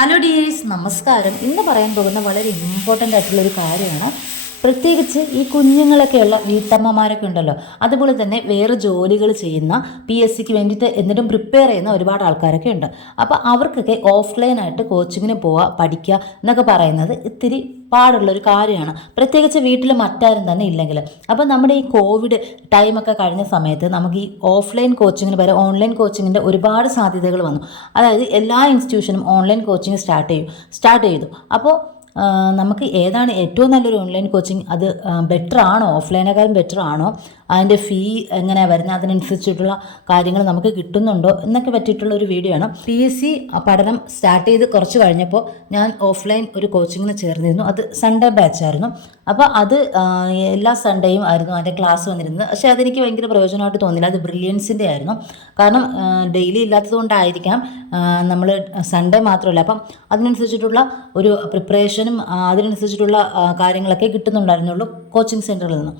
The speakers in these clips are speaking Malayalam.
ഹലോ ഡിയേഴ്സ്, നമസ്കാരം. ഇന്ന് പറയാൻ പോകുന്ന വളരെ ഇമ്പോർട്ടൻ്റ് ആയിട്ടുള്ളൊരു കാര്യമാണ്. പ്രത്യേകിച്ച് ഈ കുഞ്ഞുങ്ങളൊക്കെയുള്ള വീട്ടമ്മമാരൊക്കെ ഉണ്ടല്ലോ, അതുപോലെ തന്നെ വേറെ ജോലികൾ ചെയ്യുന്ന PSCക്ക് വേണ്ടിയിട്ട് എന്നിട്ടും പ്രിപ്പയർ ചെയ്യുന്ന ഒരുപാട് ആൾക്കാരൊക്കെ ഉണ്ട്. അപ്പോൾ അവർക്കൊക്കെ ഓഫ്ലൈനായിട്ട് കോച്ചിങ്ങിന് പോവുക, പഠിക്കുക എന്നൊക്കെ പറയുന്നത് ഇത്തിരി പാടുള്ളൊരു കാര്യമാണ്. പ്രത്യേകിച്ച് വീട്ടിൽ മറ്റാരും തന്നെ ഇല്ലെങ്കിൽ. അപ്പോൾ നമ്മുടെ ഈ കോവിഡ് ടൈമൊക്കെ കഴിഞ്ഞ സമയത്ത് നമുക്ക് ഈ ഓഫ്ലൈൻ കോച്ചിങ്ങിന് പകരം ഓൺലൈൻ കോച്ചിങ്ങിൻ്റെ ഒരുപാട് സാധ്യതകൾ വന്നു. അതായത് എല്ലാ ഇൻസ്റ്റിറ്റ്യൂഷനും ഓൺലൈൻ കോച്ചിങ് സ്റ്റാർട്ട് ചെയ്തു. അപ്പോൾ നമുക്ക് ഏതാണ് ഏറ്റവും നല്ലൊരു ഓൺലൈൻ കോച്ചിങ്? അത് ബെറ്റർ ആണോ, ഓഫ്ലൈനേക്കാളും ബെറ്റർ ആണോ, അതിൻ്റെ ഫീ എങ്ങനെയാണ് വരുന്നത്, അതിനനുസരിച്ചിട്ടുള്ള കാര്യങ്ങൾ നമുക്ക് കിട്ടുന്നുണ്ടോ എന്നൊക്കെ പറ്റിയിട്ടുള്ള ഒരു വീഡിയോ ആണ്. PSC പഠനം സ്റ്റാർട്ട് ചെയ്ത് കുറച്ച് കഴിഞ്ഞപ്പോൾ ഞാൻ ഓഫ്ലൈൻ ഒരു കോച്ചിങ്ങിന് ചേർന്നിരുന്നു. അത് സൺഡേ ബാച്ചായിരുന്നു. അപ്പോൾ അത് എല്ലാ സൺഡേയും ആയിരുന്നു അതിൻ്റെ ക്ലാസ് വന്നിരുന്നത്. പക്ഷേ അതെനിക്ക് ഭയങ്കര പ്രയോജനമായിട്ട് തോന്നില്ല. അത് ബ്രില്യൻസിൻ്റെ ആയിരുന്നു. കാരണം ഡെയിലി ഇല്ലാത്തത് കൊണ്ടായിരിക്കാം നമ്മൾ സൺഡേ മാത്രമല്ല, അപ്പം അതിനനുസരിച്ചിട്ടുള്ള ഒരു പ്രിപ്പറേഷനും അതിനനുസരിച്ചിട്ടുള്ള കാര്യങ്ങളൊക്കെ കിട്ടുന്നുണ്ടായിരുന്നുള്ളൂ കോച്ചിങ് സെൻറ്ററിൽ നിന്ന്.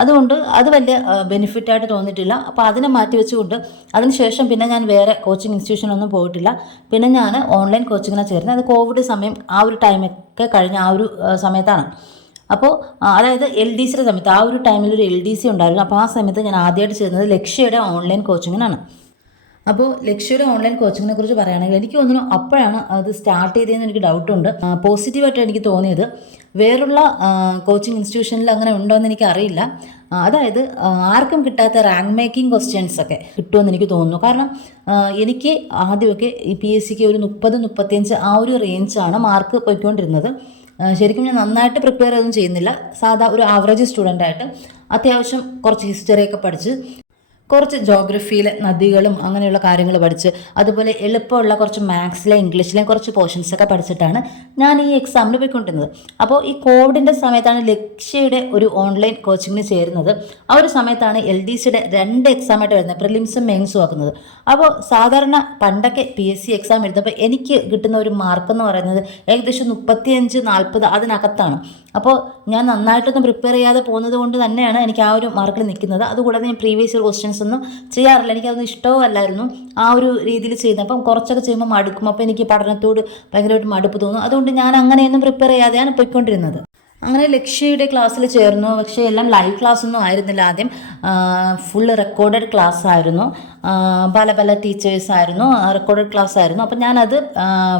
അതുകൊണ്ട് അത് വലിയ ബെനിഫിറ്റായിട്ട് തോന്നിയിട്ടില്ല. അപ്പോൾ അതിനെ മാറ്റി വെച്ചുകൊണ്ട് അതിനുശേഷം പിന്നെ ഞാൻ വേറെ കോച്ചിങ് ഇൻസ്റ്റിറ്റ്യൂഷനൊന്നും പോയിട്ടില്ല. പിന്നെ ഞാൻ ഓൺലൈൻ കോച്ചിങ്ങിനാണ് ചേർന്നത്. അത് കോവിഡ് സമയം ആ ഒരു ടൈമൊക്കെ കഴിഞ്ഞ ആ ഒരു സമയത്താണ്. അപ്പോൾ അതായത് LDCയുടെ സമയത്ത് ആ ഒരു ടൈമിലൊരു LDC ഉണ്ടായിരുന്നു. അപ്പോൾ ആ സമയത്ത് ഞാൻ ആദ്യമായിട്ട് ചേർന്നത് ലക്ഷ്യയുടെ ഓൺലൈൻ കോച്ചിങ്ങിനാണ്. അപ്പോൾ ലക്ഷ്യയുടെ ഓൺലൈൻ കോച്ചിങ്ങിനെ കുറിച്ച് പറയുകയാണെങ്കിൽ എനിക്ക് തോന്നുന്നു അപ്പോഴാണ് അത് സ്റ്റാർട്ട് ചെയ്തതെന്ന് എനിക്ക് ഡൗട്ടുണ്ട്. പോസിറ്റീവായിട്ട് എനിക്ക് തോന്നിയത് വേറുള്ള കോച്ചിങ് ഇൻസ്റ്റിറ്റ്യൂഷനിൽ അങ്ങനെ ഉണ്ടോ എന്ന് എനിക്കറിയില്ല. അതായത് ആർക്കും കിട്ടാത്ത റാങ്ക് മേക്കിംഗ് ക്വസ്റ്റ്യൻസ് ഒക്കെ കിട്ടുമെന്ന് എനിക്ക് തോന്നുന്നു. കാരണം എനിക്ക് ആദ്യമൊക്കെ ഈ PSCക്ക് ഒരു 30-35 ആ ഒരു റേഞ്ചാണ് മാർക്ക് പോയിക്കൊണ്ടിരുന്നത്. ശരിക്കും ഞാൻ നന്നായിട്ട് പ്രിപ്പയർ ഒന്നും ചെയ്യുന്നില്ല. സാധാ ഒരു ആവറേജ് സ്റ്റുഡൻ്റായിട്ട് അത്യാവശ്യം കുറച്ച് ഹിസ്റ്ററിയൊക്കെ പഠിച്ച്, കുറച്ച് ജോഗ്രഫിയിലെ നദികളും അങ്ങനെയുള്ള കാര്യങ്ങൾ പഠിച്ച്, അതുപോലെ എളുപ്പമുള്ള കുറച്ച് മാത്സിലെ ഇംഗ്ലീഷിലെ കുറച്ച് പോർഷൻസൊക്കെ പഠിച്ചിട്ടാണ് ഞാൻ ഈ എക്സാമിന് പോയിക്കൊണ്ടിരുന്നത്. അപ്പോൾ ഈ കോവിഡിൻ്റെ സമയത്താണ് ലക്ഷ്യയുടെ ഒരു ഓൺലൈൻ കോച്ചിങ്ങിന് ചേരുന്നത്. ആ ഒരു സമയത്താണ് LDCയുടെ 2 എക്സാമായിട്ട് വരുന്നത്, പ്രിലിംസും മെയിൻസും ആക്കുന്നത്. അപ്പോൾ സാധാരണ പണ്ടൊക്കെ PSC എക്സാം എഴുതുമ്പോൾ എനിക്ക് കിട്ടുന്ന ഒരു മാർക്കെന്ന് പറയുന്നത് ഏകദേശം 35-40 അതിനകത്താണ്. അപ്പോൾ ഞാൻ നന്നായിട്ടൊന്നും പ്രിപ്പയർ ചെയ്യാതെ പോകുന്നത് കൊണ്ട് തന്നെയാണ് എനിക്ക് ആ ഒരു മാർക്കിൽ നിൽക്കുന്നത്. അതുകൂടാതെ ഞാൻ പ്രീവിയസ് ഇയർ ക്വസ്റ്റ്യൻസ് ഒന്നും ചെയ്യാറില്ല. എനിക്കതൊന്നും ഇഷ്ടവും അല്ലായിരുന്നു ആ ഒരു രീതിയിൽ ചെയ്യുന്നത്. അപ്പം കുറച്ചൊക്കെ ചെയ്യുമ്പോൾ മടുക്കും. അപ്പോൾ എനിക്ക് പഠനത്തോട് ഭയങ്കരമായിട്ട് മടുപ്പ് തോന്നും. അതുകൊണ്ട് ഞാൻ അങ്ങനെയൊന്നും പ്രിപ്പയർ ചെയ്യാതെയാണ് പോയിക്കൊണ്ടിരുന്നത്. അങ്ങനെ ലക്ഷ്യയുടെ ക്ലാസ്സിൽ ചേർന്നു. പക്ഷേ എല്ലാം ലൈവ് ക്ലാസ്സൊന്നും ആയിരുന്നില്ല. ആദ്യം ഫുള്ള് റെക്കോർഡഡ് ക്ലാസ് ആയിരുന്നു. പല ടീച്ചേഴ്സായിരുന്നു, റെക്കോർഡഡ് ക്ലാസ് ആയിരുന്നു. അപ്പം ഞാനത്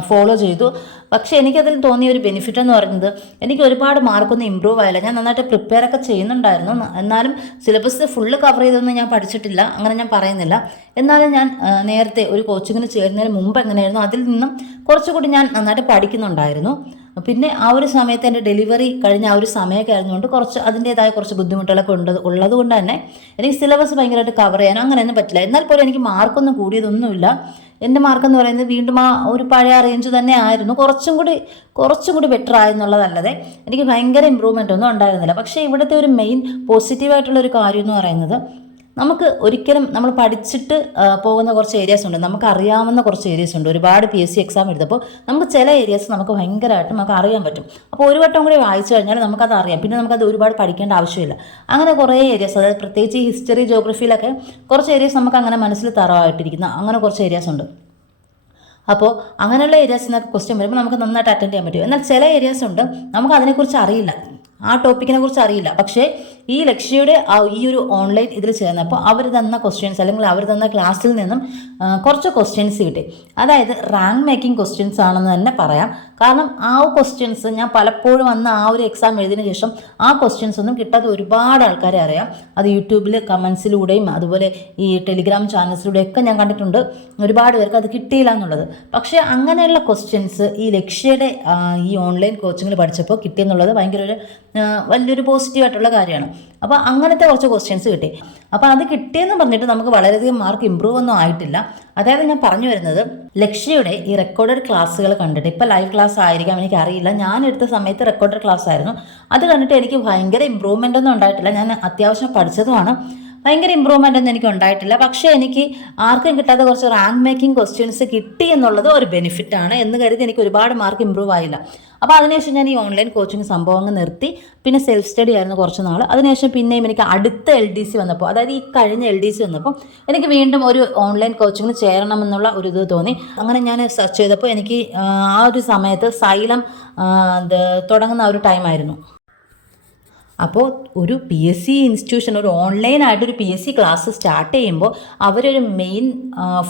ഫോളോ ചെയ്തു. പക്ഷേ എനിക്കതിൽ തോന്നിയ ഒരു ബെനിഫിറ്റ് എന്ന് പറയുന്നത് എനിക്ക് ഒരുപാട് മാർക്കൊന്നും ഇമ്പ്രൂവ് ആയില്ല. ഞാൻ നന്നായിട്ട് പ്രിപ്പയർ ഒക്കെ ചെയ്യുന്നുണ്ടായിരുന്നു. എന്നാലും സിലബസ് ഫുള്ള് കവർ ചെയ്തൊന്നും ഞാൻ പഠിച്ചിട്ടില്ല, അങ്ങനെ ഞാൻ പറയുന്നില്ല. എന്നാലും ഞാൻ നേരത്തെ ഒരു കോച്ചിങ്ങിന് ചേരുന്നതിന് മുമ്പ് എങ്ങനെയായിരുന്നു അതിൽ നിന്നും കുറച്ചുകൂടി ഞാൻ നന്നായിട്ട് പഠിക്കുന്നുണ്ടായിരുന്നു. പിന്നെ ആ ഒരു സമയത്ത് എൻ്റെ ഡെലിവറി കഴിഞ്ഞ ആ ഒരു സമയമൊക്കെ ആയിരുന്നുകൊണ്ട് കുറച്ച് അതിൻ്റേതായ കുറച്ച് ബുദ്ധിമുട്ടുകളൊക്കെ ഉള്ളത് കൊണ്ട് തന്നെ എനിക്ക് സിലബസ് ഭയങ്കരമായിട്ട് കവർ ചെയ്യാനോ അങ്ങനെയൊന്നും പറ്റില്ല. എന്നാൽ പോലും എനിക്ക് മാർക്കൊന്നും കൂടിയതൊന്നുമില്ല. എൻ്റെ മാർക്കെന്ന് പറയുന്നത് വീണ്ടും ആ ഒരു പഴയ റേഞ്ച് തന്നെ ആയിരുന്നു. കുറച്ചും കൂടി ബെറ്റർ ആയെന്നുള്ളതല്ലാതെ എനിക്ക് ഭയങ്കര ഇമ്പ്രൂവ്മെൻ്റ് ഒന്നും ഉണ്ടായിരുന്നില്ല. പക്ഷേ ഇവിടുത്തെ ഒരു മെയിൻ പോസിറ്റീവായിട്ടുള്ളൊരു കാര്യം എന്ന് പറയുന്നത് നമുക്ക് ഒരിക്കലും നമ്മൾ പഠിച്ചിട്ട് പോകുന്ന കുറച്ച് ഏരിയാസ് ഉണ്ട്, നമുക്ക് അറിയാവുന്ന കുറച്ച് ഏരിയാസ് ഉണ്ട്. ഒരുപാട് PSC എക്സാം എഴുതപ്പോൾ നമുക്ക് ചില ഏരിയാസ് നമുക്ക് ഭയങ്കരമായിട്ട് നമുക്ക് അറിയാൻ പറ്റും. അപ്പോൾ ഒരു വട്ടം കൂടി വായിച്ചു കഴിഞ്ഞാൽ നമുക്കത് അറിയാം. പിന്നെ നമുക്കത് ഒരുപാട് പഠിക്കേണ്ട ആവശ്യമില്ല. അങ്ങനെ കുറേ ഏരിയാസ്, അതായത് പ്രത്യേകിച്ച് ഈ ഹിസ്റ്ററി ജോഗ്രഫിയിലൊക്കെ കുറച്ച് ഏരിയാസ് നമുക്ക് അങ്ങനെ മനസ്സിൽ തറവായിട്ടിരിക്കുന്ന അങ്ങനെ കുറച്ച് ഏരിയാസ് ഉണ്ട്. അപ്പോൾ അങ്ങനെയുള്ള ഏരിയാസിനൊക്കെ ക്വസ്റ്റ്യൻ വരുമ്പോൾ നമുക്ക് നന്നായിട്ട് അറ്റൻഡ് ചെയ്യാൻ പറ്റും. എന്നാൽ ചില ഏരിയാസ് ഉണ്ട് നമുക്ക് അതിനെക്കുറിച്ച് അറിയില്ല, ആ ടോപ്പിക്കിനെ കുറിച്ച് അറിയില്ല. പക്ഷേ ഈ ലക്ഷ്യയുടെ ഈ ഒരു ഓൺലൈൻ ഇതിൽ ചേർന്നപ്പോൾ അവർ തന്ന ക്വസ്റ്റ്യൻസ് അല്ലെങ്കിൽ അവർ തന്ന ക്ലാസ്സിൽ നിന്നും കുറച്ച് ക്വസ്റ്റ്യൻസ് കിട്ടി. അതായത് റാങ്ക് മേക്കിംഗ് ക്വസ്റ്റ്യൻസ് ആണെന്ന് തന്നെ പറയാം. കാരണം ആ ക്വസ്റ്റ്യൻസ് ഞാൻ പലപ്പോഴും വന്ന ആ ഒരു എക്സാം എഴുതിയതിന് ശേഷം ആ ക്വസ്റ്റ്യൻസ് ഒന്നും കിട്ടാതെ ഒരുപാട് ആൾക്കാരെ അറിയാം. അത് യൂട്യൂബിൽ കമൻസിലൂടെയും അതുപോലെ ഈ ടെലിഗ്രാം ചാനൽസിലൂടെയൊക്കെ ഞാൻ കണ്ടിട്ടുണ്ട്. ഒരുപാട് പേർക്ക് അത് കിട്ടിയില്ല എന്നുള്ളത്. പക്ഷേ അങ്ങനെയുള്ള ക്വസ്റ്റ്യൻസ് ഈ ലക്ഷ്യയുടെ ഈ ഓൺലൈൻ കോച്ചിങ്ങിൽ പഠിച്ചപ്പോൾ കിട്ടിയെന്നുള്ളത് ഭയങ്കര ഒരു വലിയൊരു പോസിറ്റീവായിട്ടുള്ള കാര്യമാണ്. അപ്പോൾ അങ്ങനത്തെ കുറച്ച് ക്വസ്റ്റ്യൻസ് കിട്ടി. അപ്പോൾ അത് കിട്ടിയെന്ന് പറഞ്ഞിട്ട് നമുക്ക് വളരെയധികം മാർക്ക് ഇമ്പ്രൂവ് ഒന്നും ആയിട്ടില്ല. അതായത് ഞാൻ പറഞ്ഞു വരുന്നത് ലക്ഷ്യയുടെ ഈ റെക്കോർഡഡ് ക്ലാസ്സുകൾ കണ്ടിട്ട്, ഇപ്പോൾ ലൈവ് ക്ലാസ് ആയിരിക്കാം എനിക്കറിയില്ല, ഞാൻ എടുത്ത സമയത്ത് റെക്കോർഡഡ് ക്ലാസ് ആയിരുന്നു. അത് കണ്ടിട്ട് എനിക്ക് ഭയങ്കര ഇമ്പ്രൂവ്മെൻ്റ് ഒന്നും ഉണ്ടായിട്ടില്ല. ഞാൻ അത്യാവശ്യം പഠിച്ചതുമാണ്. ഭയങ്കര ഇമ്പ്രൂവ്മെൻ്റ് ഒന്നും എനിക്ക് ഉണ്ടായിട്ടില്ല. പക്ഷേ എനിക്ക് ആർക്കും കിട്ടാത്ത കുറച്ച് റാങ്ക് മേക്കിംഗ് ക്വസ്റ്റ്യൻസ് കിട്ടി എന്നുള്ളത് ഒരു ബെനിഫിറ്റാണ് എന്ന് കരുതി എനിക്ക് ഒരുപാട് മാർക്ക് ഇമ്പ്രൂവ് ആയില്ല. അപ്പോൾ അതിനുശേഷം ഞാൻ ഈ ഓൺലൈൻ കോച്ചിങ് സംഭവം അങ്ങ് നിർത്തി. പിന്നെ സെൽഫ് സ്റ്റഡി ആയിരുന്നു കുറച്ച് നാൾ. അതിനുശേഷം പിന്നെയും എനിക്ക് അടുത്ത LDC വന്നപ്പോൾ, അതായത് ഈ കഴിഞ്ഞ LDC വന്നപ്പോൾ എനിക്ക് വീണ്ടും ഒരു ഓൺലൈൻ കോച്ചിങ്ങിന് ചേരണമെന്നുള്ള ഒരു ഇത് തോന്നി. അങ്ങനെ ഞാൻ സെർച്ച് ചെയ്തപ്പോൾ എനിക്ക് ആ ഒരു സമയത്ത് സൈലം തുടങ്ങുന്ന ഒരു ടൈമായിരുന്നു. അപ്പോൾ ഒരു PSC ഇൻസ്റ്റിറ്റ്യൂഷൻ ഒരു ഓൺലൈനായിട്ടൊരു PSC ക്ലാസ് സ്റ്റാർട്ട് ചെയ്യുമ്പോൾ അവരൊരു മെയിൻ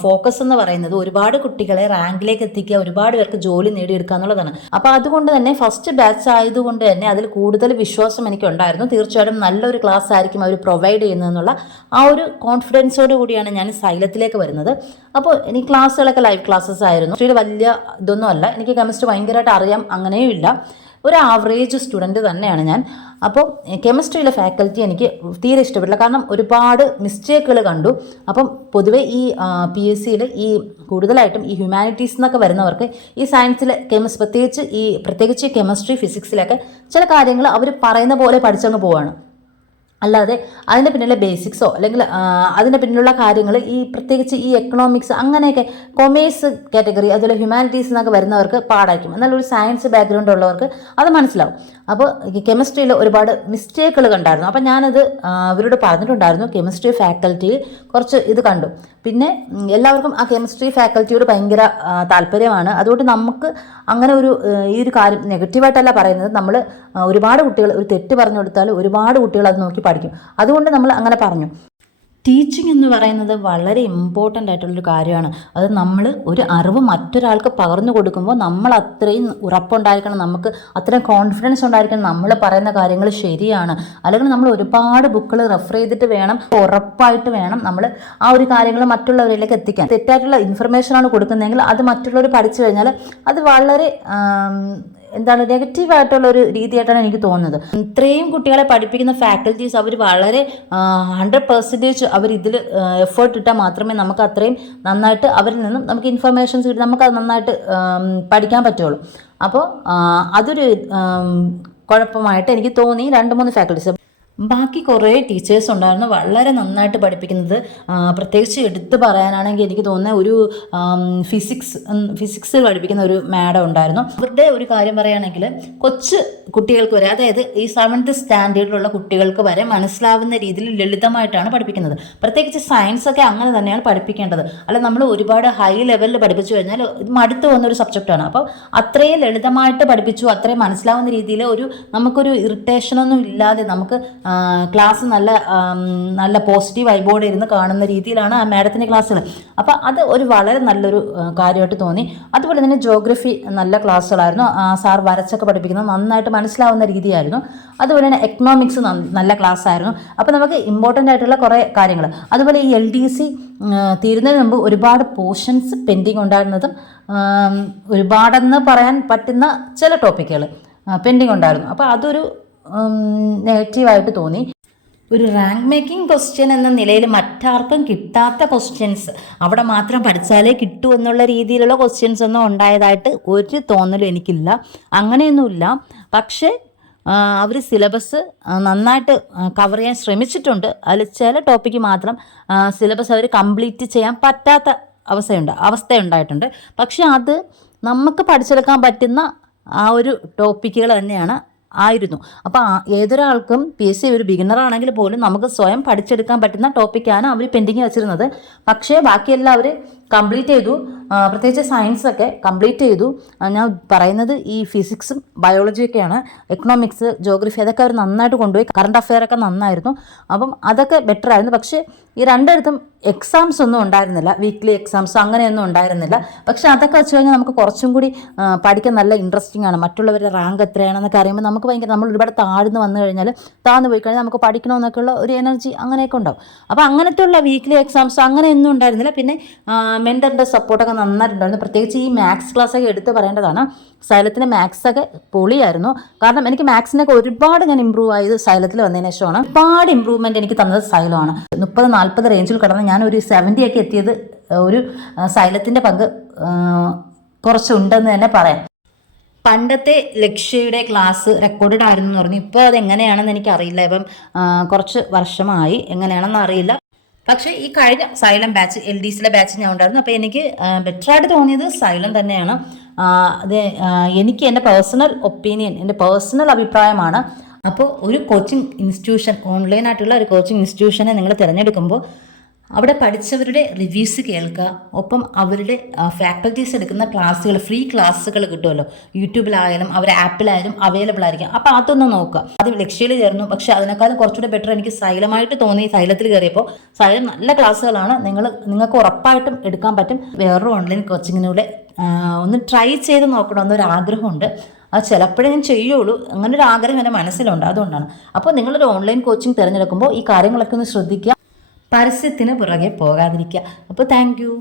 ഫോക്കസ് എന്ന് പറയുന്നത് ഒരുപാട് കുട്ടികളെ റാങ്കിലേക്ക് എത്തിക്കുക, ഒരുപാട് പേർക്ക് ജോലി നേടിയെടുക്കുക എന്നുള്ളതാണ്. അപ്പോൾ അതുകൊണ്ട് തന്നെ ഫസ്റ്റ് ബാച്ച് ആയതുകൊണ്ട് തന്നെ അതിൽ കൂടുതൽ വിശ്വാസം എനിക്കുണ്ടായിരുന്നു. തീർച്ചയായിട്ടും നല്ലൊരു ക്ലാസ് ആയിരിക്കും അവർ പ്രൊവൈഡ് ചെയ്യുന്നതെന്നുള്ള ആ ഒരു കോൺഫിഡൻസോട് കൂടിയാണ് ഞാൻ സൈലത്തിലേക്ക് വരുന്നത്. അപ്പോൾ എനിക്ക് ക്ലാസ്സുകളൊക്കെ ലൈവ് ക്ലാസ്സസ് ആയിരുന്നു. പക്ഷേ വലിയ ഇതൊന്നും അല്ല, എനിക്ക് കെമിസ്ട്രി ഭയങ്കരമായിട്ട് അറിയാം അങ്ങനെയും ഇല്ല, ഒരു ആവറേജ് സ്റ്റുഡൻറ്റ് തന്നെയാണ് ഞാൻ. അപ്പോൾ കെമിസ്ട്രിയിലെ ഫാക്കൽറ്റി എനിക്ക് തീരെ ഇഷ്ടപ്പെട്ടില്ല, കാരണം ഒരുപാട് മിസ്റ്റേക്കുകൾ കണ്ടു. അപ്പം പൊതുവെ ഈ PSCയിൽ ഈ കൂടുതലായിട്ടും ഈ ഹ്യൂമാനിറ്റീസ് എന്നൊക്കെ വരുന്നവർക്ക് ഈ സയൻസിൽ പ്രത്യേകിച്ച് കെമിസ്ട്രി ഫിസിക്സിലൊക്കെ ചില കാര്യങ്ങൾ അവർ പറയുന്ന പോലെ പഠിച്ചങ്ങ് പോവാണ്. അല്ലാതെ അതിൻ്റെ പിന്നിലെ ബേസിക്സോ അല്ലെങ്കിൽ അതിൻ്റെ പിന്നിലുള്ള കാര്യങ്ങൾ ഈ പ്രത്യേകിച്ച് ഈ എക്കണോമിക്സ് അങ്ങനെയൊക്കെ കൊമേഴ്സ് കാറ്റഗറി അതുപോലെ ഹ്യൂമാനിറ്റീസ് എന്നൊക്കെ വരുന്നവർക്ക് പാടായിരിക്കും. എന്നാൽ ഒരു സയൻസ് ബാക്ക്ഗ്രൗണ്ട് ഉള്ളവർക്ക് അത് മനസ്സിലാവും. അപ്പോൾ ഈ കെമിസ്ട്രിയിൽ ഒരുപാട് മിസ്റ്റേക്കുകൾ കണ്ടായിരുന്നു. അപ്പോൾ ഞാനത് അവരോട് പറഞ്ഞിട്ടുണ്ടായിരുന്നു. കെമിസ്ട്രി ഫാക്കൽറ്റിയിൽ കുറച്ച് ഇത് കണ്ടു. പിന്നെ എല്ലാവർക്കും ആ കെമിസ്ട്രി ഫാക്കൽറ്റിയോട് ഭയങ്കര താല്പര്യമാണ്. അതുകൊണ്ട് നമുക്ക് അങ്ങനെ ഈ ഒരു കാര്യം നെഗറ്റീവായിട്ടല്ല പറയുന്നത്. നമ്മൾ ഒരുപാട് കുട്ടികൾ ഒരു തെറ്റ് പറഞ്ഞു കൊടുത്താൽ ഒരുപാട് കുട്ടികൾ അത് നോക്കി പഠിക്കും. അതുകൊണ്ട് നമ്മൾ അങ്ങനെ പറഞ്ഞു. ടീച്ചിങ് എന്ന് പറയുന്നത് വളരെ ഇമ്പോർട്ടൻ്റ് ആയിട്ടുള്ളൊരു കാര്യമാണ്. അത് നമ്മൾ ഒരു അറിവ് മറ്റൊരാൾക്ക് പകർന്നു കൊടുക്കുമ്പോൾ നമ്മൾ അത്രയും ഉറപ്പുണ്ടായിരിക്കണം, നമുക്ക് അത്രയും കോൺഫിഡൻസ് ഉണ്ടായിരിക്കണം നമ്മൾ പറയുന്ന കാര്യങ്ങൾ ശരിയാണ്. അല്ലെങ്കിൽ നമ്മൾ ഒരുപാട് ബുക്കുകൾ റെഫർ ചെയ്തിട്ട് വേണം, ഉറപ്പായിട്ട് വേണം നമ്മൾ ആ ഒരു കാര്യങ്ങൾ മറ്റുള്ളവരിലേക്ക് എത്തിക്കാൻ. തെറ്റായിട്ടുള്ള ഇൻഫർമേഷനാണ് കൊടുക്കുന്നതെങ്കിൽ അത് മറ്റുള്ളവർ പഠിച്ചു കഴിഞ്ഞാൽ അത് വളരെ നെഗറ്റീവായിട്ടുള്ള ഒരു രീതിയായിട്ടാണ് എനിക്ക് തോന്നുന്നത്. ഇത്രയും കുട്ടികളെ പഠിപ്പിക്കുന്ന ഫാക്കൽറ്റീസ് അവർ വളരെ 100% അവർ ഇതിൽ എഫേർട്ട് ഇട്ടാൽ മാത്രമേ നമുക്ക് അത്രയും നന്നായിട്ട് അവരിൽ നിന്നും നമുക്ക് ഇൻഫർമേഷൻസ് കിട്ടി നമുക്കത് നന്നായിട്ട് പഠിക്കാൻ പറ്റുള്ളൂ. അപ്പോൾ അതൊരു കുഴപ്പമായിട്ട് എനിക്ക് തോന്നി 2-3 ഫാക്കൽറ്റീസ്. ബാക്കി കുറേ ടീച്ചേഴ്സ് ഉണ്ടായിരുന്നു വളരെ നന്നായിട്ട് പഠിപ്പിക്കുന്നത്. പ്രത്യേകിച്ച് എടുത്ത് പറയാനാണെങ്കിൽ എനിക്ക് തോന്നുന്നത് ഒരു ഫിസിക്സ് പഠിപ്പിക്കുന്ന ഒരു മാഡം ഉണ്ടായിരുന്നു. അവരുടെ ഒരു കാര്യം പറയുകയാണെങ്കിൽ കൊച്ചു കുട്ടികൾക്ക് വരെ, അതായത് ഈ 7th സ്റ്റാൻഡേർഡിലുള്ള കുട്ടികൾക്ക് വരെ മനസ്സിലാവുന്ന രീതിയിൽ ലളിതമായിട്ടാണ് പഠിപ്പിക്കുന്നത്. പ്രത്യേകിച്ച് സയൻസൊക്കെ അങ്ങനെ തന്നെയാണ് പഠിപ്പിക്കേണ്ടത്. അല്ല നമ്മൾ ഒരുപാട് ഹൈ ലെവലിൽ പഠിപ്പിച്ചു കഴിഞ്ഞാൽ ഇത് മടുത്ത് വന്നൊരു സബ്ജക്റ്റാണ്. അപ്പോൾ അത്രയും ലളിതമായിട്ട് പഠിപ്പിച്ചു, അത്രയും മനസ്സിലാവുന്ന രീതിയിൽ നമുക്കൊരു ഇറിറ്റേഷനൊന്നും ഇല്ലാതെ നമുക്ക് ക്ലാസ് നല്ല പോസിറ്റീവ് വൈബോടെ ഇരുന്ന് കാണുന്ന രീതിയിലാണ് ആ മാഡത്തിൻ്റെ ക്ലാസ്സുകൾ. അപ്പോൾ അത് വളരെ നല്ലൊരു കാര്യമായിട്ട് തോന്നി. അതുപോലെ തന്നെ ജോഗ്രഫി നല്ല ക്ലാസ്സുകളായിരുന്നു. സാർ വരച്ചൊക്കെ പഠിപ്പിക്കുന്നത് നന്നായിട്ട് മനസ്സിലാവുന്ന രീതിയായിരുന്നു. അതുപോലെ തന്നെ എക്കണോമിക്സ് നല്ല ക്ലാസ് ആയിരുന്നു. അപ്പോൾ നമുക്ക് ഇമ്പോർട്ടൻ്റ് ആയിട്ടുള്ള കുറേ കാര്യങ്ങൾ. അതുപോലെ ഈ LDC തീരുന്നതിന് മുമ്പ് ഒരുപാട് പോർഷൻസ് പെൻഡിങ് ഉണ്ടായിരുന്നതും ഒരുപാടെന്ന് പറയാൻ പറ്റുന്ന ചില ടോപ്പിക്കുകൾ പെൻഡിങ് ഉണ്ടായിരുന്നു. അപ്പോൾ അതൊരു നെഗറ്റീവായിട്ട് തോന്നി. ഒരു റാങ്ക് മേക്കിംഗ് ക്വസ്റ്റ്യൻ എന്ന നിലയിൽ മറ്റാർക്കും കിട്ടാത്ത ക്വസ്റ്റ്യൻസ് അവിടെ മാത്രം പഠിച്ചാലേ കിട്ടൂ എന്നുള്ള രീതിയിലുള്ള ക്വസ്റ്റ്യൻസ് ഒന്നും ഉണ്ടായതായിട്ട് ഒരു തോന്നലും എനിക്കില്ല. അങ്ങനെയൊന്നുമില്ല. പക്ഷേ അവർ സിലബസ് നന്നായിട്ട് കവർ ചെയ്യാൻ ശ്രമിച്ചിട്ടുണ്ട്. അതിൽ ചില ടോപ്പിക്ക് മാത്രം സിലബസ് അവർ കംപ്ലീറ്റ് ചെയ്യാൻ പറ്റാത്ത അവസ്ഥയുണ്ടായിട്ടുണ്ട്. പക്ഷെ അത് നമുക്ക് പഠിച്ചെടുക്കാൻ പറ്റുന്ന ആ ഒരു ടോപ്പിക്കുകൾ തന്നെയാണ് ആയിരുന്നു. അപ്പോൾ ഏതൊരാൾക്കും PSC ഒരു ബിഗിനറാണെങ്കിൽ പോലും നമുക്ക് സ്വയം പഠിച്ചെടുക്കാൻ പറ്റുന്ന ടോപ്പിക്കാണ് അവർ പെൻഡിങ് വെച്ചിരുന്നത്. പക്ഷേ ബാക്കിയെല്ലാം അവർ കംപ്ലീറ്റ് ചെയ്തു. പ്രത്യേകിച്ച് സയൻസൊക്കെ കംപ്ലീറ്റ് ചെയ്തു. ഞാൻ പറയുന്നത് ഈ ഫിസിക്സും ബയോളജിയൊക്കെയാണ്. എക്കണോമിക്സ്, ജോഗ്രഫി അതൊക്കെ അവർ നന്നായിട്ട് കൊണ്ടുപോയി. കറണ്ട് അഫെയർ ഒക്കെ നന്നായിരുന്നു. അപ്പം അതൊക്കെ ബെറ്റർ ആയിരുന്നു. പക്ഷേ ഈ രണ്ടിടത്തും എക്സാംസ് ഒന്നും ഉണ്ടായിരുന്നില്ല, വീക്ക്ലി എക്സാംസ് അങ്ങനെയൊന്നും ഉണ്ടായിരുന്നില്ല. പക്ഷേ അതൊക്കെ വെച്ച് കഴിഞ്ഞാൽ നമുക്ക് കുറച്ചും കൂടി പഠിക്കാൻ നല്ല ഇൻട്രസ്റ്റിംഗ് ആണ്. മറ്റുള്ളവരുടെ റാങ്ക് എത്രയാണെന്നൊക്കെ അറിയുമ്പോൾ നമുക്ക് നമ്മൾ ഒരുപാട് താഴ്ന്നു പോയി കഴിഞ്ഞാൽ നമുക്ക് പഠിക്കണമെന്നൊക്കെയുള്ള ഒരു എനർജി അങ്ങനെയൊക്കെ ഉണ്ടാവും. അപ്പോൾ അങ്ങനത്തെ ഉള്ള വീക്ക്ലി എക്സാംസ് അങ്ങനെയൊന്നും ഉണ്ടായിരുന്നില്ല. പിന്നെ മെൻറ്ററിൻ്റെ സപ്പോർട്ടൊക്കെ നന്നായിട്ടുണ്ടായിരുന്നു. പ്രത്യേകിച്ച് ഈ മാത്സ് ക്ലാസ്സൊക്കെ എടുത്ത് പറയേണ്ടതാണ്. സൈലത്തിൻ്റെ മാത്സൊക്കെ പൊളിയായിരുന്നു. കാരണം എനിക്ക് മാത്സിനൊക്കെ ഒരുപാട് ഞാൻ ഇമ്പ്രൂവ് ആയത് സൈലത്തിൽ വന്നതിന് ശേഷമാണ്. ഒരുപാട് ഇമ്പ്രൂവ്മെൻറ്റ് എനിക്ക് തന്നത് സൈലമാണ്. 30-40 റേഞ്ചിൽ കടന്ന് ഞാനൊരു 70 ഒക്കെ എത്തിയത് ഒരു സൈലത്തിൻ്റെ പങ്ക് കുറച്ചുണ്ടെന്ന് തന്നെ പറയാം. പണ്ടത്തെ ലക്ഷ്യയുടെ ക്ലാസ് റെക്കോർഡഡ് ആയിരുന്നു എന്ന് പറഞ്ഞു. ഇപ്പോൾ അതെങ്ങനെയാണെന്ന് എനിക്കറിയില്ല. ഇപ്പം കുറച്ച് വർഷമായി, എങ്ങനെയാണെന്ന് അറിയില്ല. പക്ഷേ ഈ കഴിഞ്ഞ സൈലം ബാച്ച് LDCയിലെ ബാച്ച് ഞാൻ ഉണ്ടായിരുന്നു. അപ്പോൾ എനിക്ക് ബെറ്ററായിട്ട് തോന്നിയത് സൈലം തന്നെയാണ്. അത് എനിക്ക് എൻ്റെ പേഴ്സണൽ ഒപ്പീനിയൻ, എൻ്റെ പേഴ്സണൽ അഭിപ്രായമാണ്. അപ്പോൾ ഒരു കോച്ചിങ് ഇൻസ്റ്റിറ്റ്യൂഷൻ, ഓൺലൈനായിട്ടുള്ള ഒരു കോച്ചിങ് ഇൻസ്റ്റിറ്റ്യൂഷനെ നിങ്ങൾ തിരഞ്ഞെടുക്കുമ്പോൾ അവിടെ പഠിച്ചവരുടെ റിവ്യൂസ് കേൾക്കുക. ഒപ്പം അവരുടെ ഫാക്കൽറ്റീസ് എടുക്കുന്ന ക്ലാസ്സുകൾ, ഫ്രീ ക്ലാസ്സുകൾ കിട്ടുമല്ലോ, യൂട്യൂബിലായാലും അവരുടെ ആപ്പിലായാലും അവൈലബിൾ ആയിരിക്കും. അപ്പോൾ അതൊന്ന് നോക്കുക. അത് ലക്ഷ്യയിൽ ചേർന്നു, പക്ഷേ അതിനേക്കാളും കുറച്ചുകൂടെ ബെറ്റർ എനിക്ക് സൈലമായിട്ട് തോന്നി. സൈലത്തിൽ കയറിയപ്പോൾ സൈലം നല്ല ക്ലാസ്സുകളാണ്, നിങ്ങൾക്ക് ഉറപ്പായിട്ടും എടുക്കാൻ പറ്റും. വേറൊരു ഓൺലൈൻ കോച്ചിങ്ങിലൂടെ ഒന്ന് ട്രൈ ചെയ്ത് നോക്കണമെന്നൊരു ആഗ്രഹമുണ്ട്. അത് ചിലപ്പോഴേ ഞാൻ ചെയ്യുള്ളൂ, അങ്ങനെ ഒരു ആഗ്രഹം എൻ്റെ മനസ്സിലുണ്ട്, അതുകൊണ്ടാണ്. അപ്പോൾ നിങ്ങളൊരു ഓൺലൈൻ കോച്ചിങ് തിരഞ്ഞെടുക്കുമ്പോൾ ഈ കാര്യങ്ങളൊക്കെ ഒന്ന് ശ്രദ്ധിക്കുക, പരസ്യത്തിന് പുറകെ പോകാതിരിക്കുക. അപ്പോൾ താങ്ക് യു.